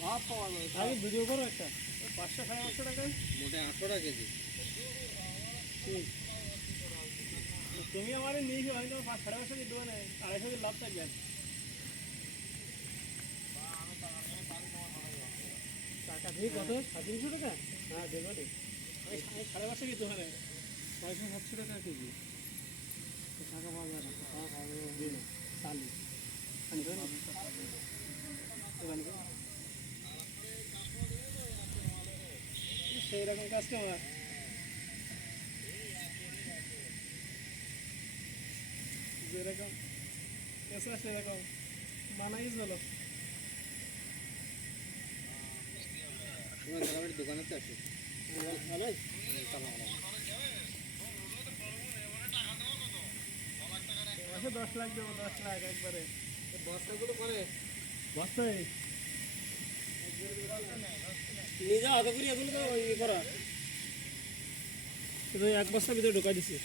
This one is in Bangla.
সব পাওয়া যাবে আগে ভিডিও একটা পাঁচশো সাড়ে পাঁচশো টাকা মোটে আটশো টাকা কেজি তুমি আমার নিয়েছো আমি তোমার পাঁচ সাড়ে পাঁচশো দিয়ে দেবো আড়াইশো দিয়ে লাভ থাকবে টাকা দিয়ে কত সাড়ে তিনশো টাকা হ্যাঁ দেবো আমি আমি সাড়ে পাঁচশো দিয়ে দেবো ছয়শো সাতশো টাকা কেজি টাকা পাওয়া না টাকা পাওয়া যায় না চালি আমি দেবো না সেই রকম কাস্টমার যেরকম এসা সেরকম মানাই গ্রামের দোকানে তো ভালোই মাসে দশ লাখ দেবো দশ লাখ একবারে। বস্তাগুলো করে। বস্তায়? নিজে হাতে করে এগুলো তো ইয়ে করা। এক বস্তার ভিতরে ঢোকা দিছি।